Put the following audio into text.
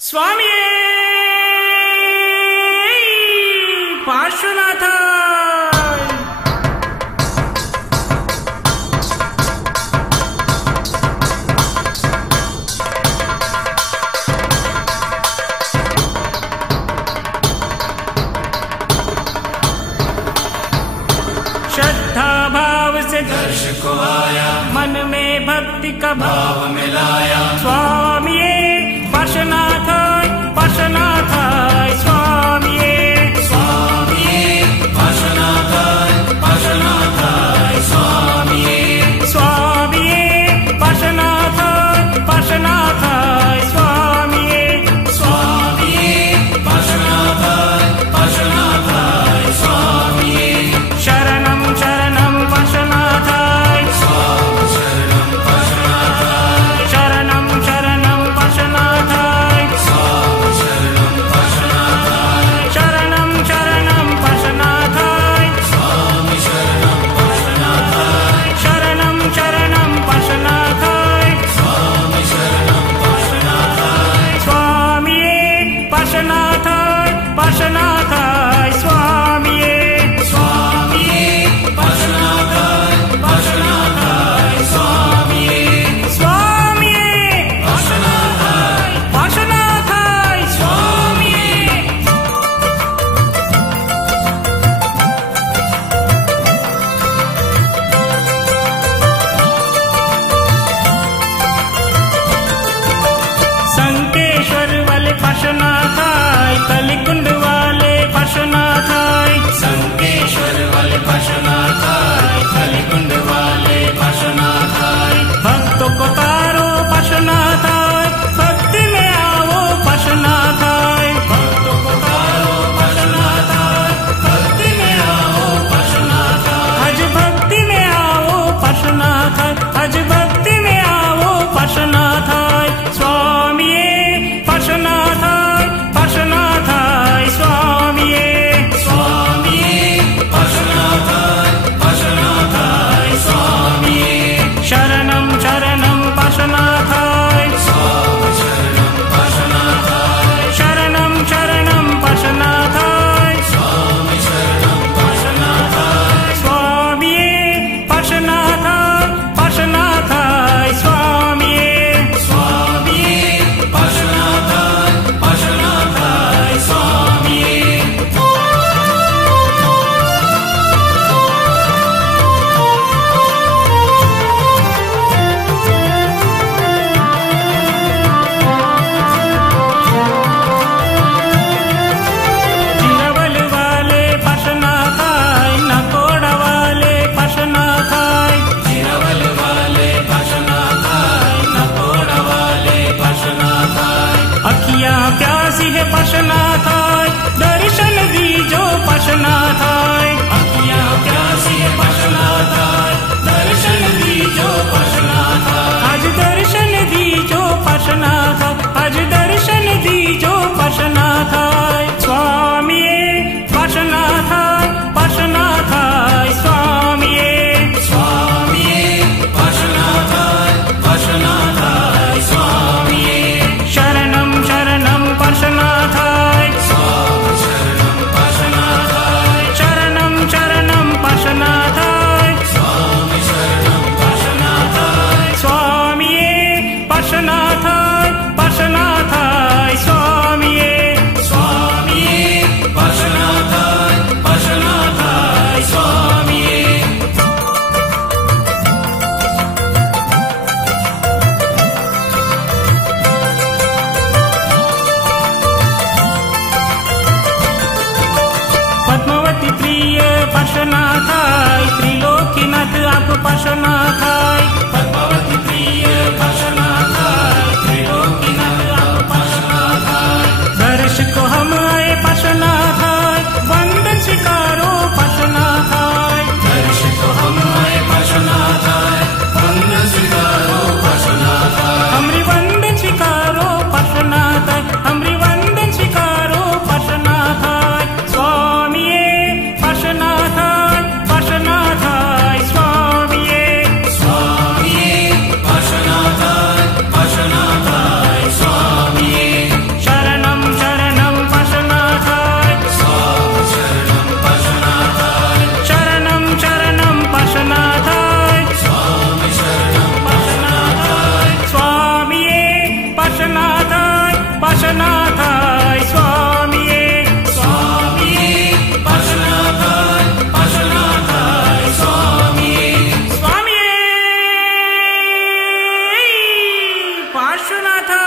स्वामी पार्श्वनाथ श्रद्धा भाव से दर्श को आया, मन में भक्ति का भाव मिलाया। स्वामी पार्श्वनाथ पार्श्वनाथ स्वामी स्वामी पार्श्वनाथ पार्श्वनाथ स्वामी स्वामी पार्श्वनाथ पार्श्वनाथ स्वामी स्वामी पार्श्वनाथ पार्श्वनाथ स्वामी शरणं शरणं पार्श्वनाथ स्वामी शरणं पार्श्वनाथ शरणं शरणं पार्श्वनाथ स्वामी शरणं पार्श्वनाथ शरणं शरणं पार्श्वनाथ स्वामी शरणं पार्श्वनाथ शरणं शरणं पार्श्वनाथ स्वामी शरणं पार्श्वनाथ स्वामी पार्श्वनाथ पार्श्वनाथ स्वामी स्वामी पार्श्वनाथ पार्श्वनाथ स्वामी स्वामी पार्श्वनाथ पार्श्वनाथ स्वामी संकेश्वर वाले पार्श्वनाथ कलिकुंड वाले पार्श्वनाथ संकेश्वर वाले पार्श्वनाथ कलिकुंड वाले पार्श्वनाथ भक्तों को तारो पार्श्वनाथ भक्ति में आओ पार्श्वनाथ भक्तों को तारो पार्श्वनाथ भक्ति में आओ पार्श्वनाथ हज भक्ति में आओ पार्श्वनाथ हज भक्ति में आओ पार्श्वनाथ स्वामी पार्श्वनाथ पार्श्वनाथ स्वामी स्वामी पार्श्वनाथ पार्श्वनाथ स्वामी शरणं शरणं पार्श्वनाथ स्वामी शरणं पार्श्वनाथ शरणं शरणं पार्श्वनाथ स्वामी शरणं पार्श्वनाथ स्वामी पार्श्वनाथ पार्श्वनाथ स्वामी स्वामी पार्श्वनाथ पार्श्वनाथ स्वामी जिरवल वाले पार्श्वनाथ नकोड़ वाले पार्श्वनाथ जिरवल वाले पार्श्वनाथ नकोड़ वाले पार्श्वनाथ अखियां प्यासी है पार्श्वनाथ दर्शन दीजो पार्श्वनाथ अखियाँ प्यासी है पार्श्वनाथ दर्शन दीजो पार्श्वनाथ आज दर्शन दीजो पार्श्वनाथ आज दर्शन दीजो पार्श्वनाथ स्वामी पार्श्वनाथ पार्श्वनाथ स्वामी स्वामी पार्श्वनाथ पार्श्वनाथ स्वामी शरणं शरणं पार्श्वनाथ स्वामी शरणं पार्श्वनाथ शरणं शरणं पार्श्वनाथ स्वामी शरणं पार्श्वनाथ स्वामी पार्श्वनाथ पार्श्वनाथ पार्श्वनाथ